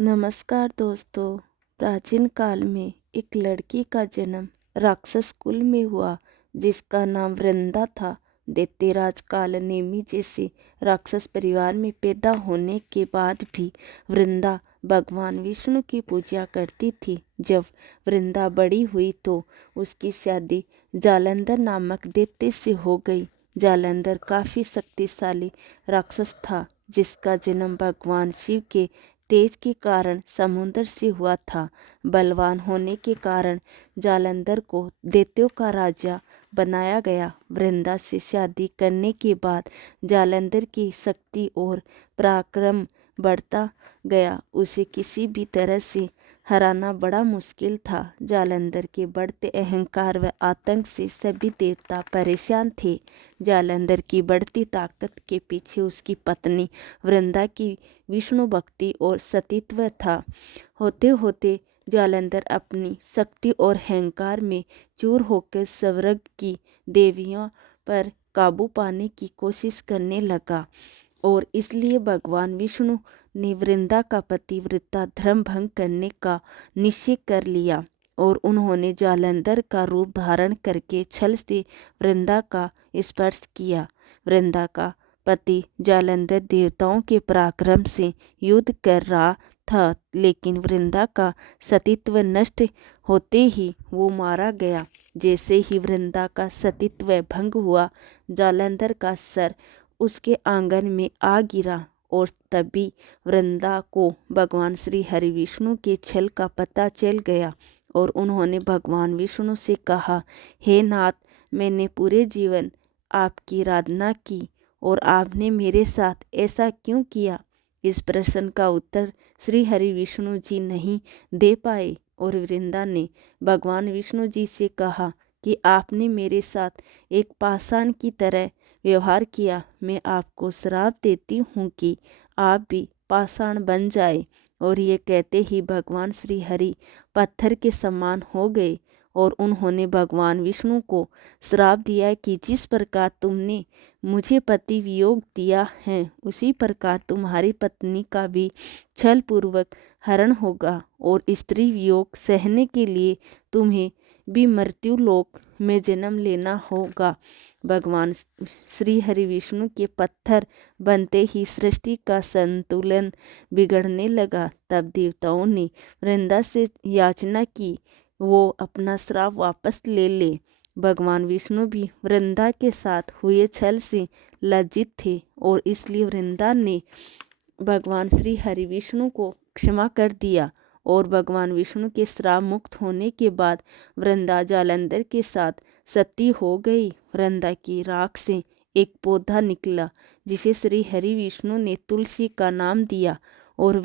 नमस्कार दोस्तों। प्राचीन काल में एक लड़की का जन्म राक्षस कुल में हुआ जिसका नाम वृंदा था। दैत्यराज काल नेमि जैसे राक्षस परिवार में पैदा होने के बाद भी वृंदा भगवान विष्णु की पूजा करती थी। जब वृंदा बड़ी हुई तो उसकी शादी जालंधर नामक दैत्य से हो गई। जालंधर काफ़ी शक्तिशाली राक्षस था जिसका जन्म भगवान शिव के तेज के कारण समुद्र से हुआ था। बलवान होने के कारण जालंधर को दैत्यों का राजा बनाया गया। वृंदा से शादी करने के बाद जालंधर की शक्ति और पराक्रम बढ़ता गया। उसे किसी भी तरह से हराना बड़ा मुश्किल था। जालंधर के बढ़ते अहंकार व आतंक से सभी देवता परेशान थे। जालंधर की बढ़ती ताकत के पीछे उसकी पत्नी वृंदा की विष्णु भक्ति और सतीत्व था। होते होते जालंधर अपनी शक्ति और अहंकार में चूर होकर स्वर्ग की देवियों पर काबू पाने की कोशिश करने लगा और इसलिए भगवान विष्णु ने वृंदा का पतिव्रता धर्म भंग करने का निश्चय कर लिया और उन्होंने जालंधर का रूप धारण करके छल से वृंदा का स्पर्श किया। वृंदा का पति जालंधर देवताओं के पराक्रम से युद्ध कर रहा था, लेकिन वृंदा का सतीत्व नष्ट होते ही वो मारा गया। जैसे ही वृंदा का सतीत्व भंग हुआ, जालंधर का सर उसके आंगन में आ गिरा और तभी वृंदा को भगवान श्री हरि विष्णु के छल का पता चल गया और उन्होंने भगवान विष्णु से कहा, हे नाथ, मैंने पूरे जीवन आपकी आराधना की और आपने मेरे साथ ऐसा क्यों किया। इस प्रश्न का उत्तर श्री हरि विष्णु जी नहीं दे पाए और वृंदा ने भगवान विष्णु जी से कहा कि आपने मेरे साथ एक पाषाण की तरह व्यवहार किया। मैं आपको श्राप देती हूँ कि आप भी पाषाण बन जाए। और ये कहते ही भगवान श्री हरि पत्थर के समान हो गए और उन्होंने भगवान विष्णु को श्राप दिया कि जिस प्रकार तुमने मुझे पति वियोग दिया है, उसी प्रकार तुम्हारी पत्नी का भी छल पूर्वक हरण होगा और स्त्री वियोग सहने के लिए तुम्हें भी मृत्यु लोक में जन्म लेना होगा। भगवान श्री हरि विष्णु के पत्थर बनते ही सृष्टि का संतुलन बिगड़ने लगा। तब देवताओं ने वृंदा से याचना की वो अपना श्राप वापस ले ले। भगवान विष्णु भी वृंदा के साथ हुए छल से लज्जित थे और इसलिए वृंदा ने भगवान श्री हरि विष्णु को क्षमा कर दिया और भगवान विष्णु के श्राप मुक्त होने के बाद वृंदा जालंधर के साथ सती हो गई। वृंदा की राख से एक पौधा निकला जिसे श्री हरि विष्णु ने तुलसी का नाम दिया और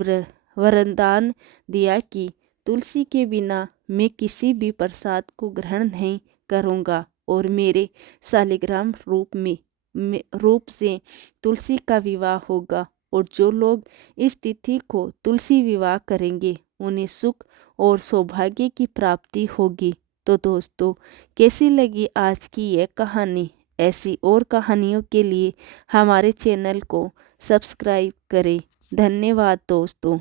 वरदान दिया कि तुलसी के बिना मैं किसी भी प्रसाद को ग्रहण नहीं करूँगा और मेरे शालिग्राम रूप से तुलसी का विवाह होगा और जो लोग इस तिथि को तुलसी विवाह करेंगे उन्हें सुख और सौभाग्य की प्राप्ति होगी। तो दोस्तों, कैसी लगी आज की यह कहानी? ऐसी और कहानियों के लिए हमारे चैनल को सब्सक्राइब करें। धन्यवाद दोस्तों।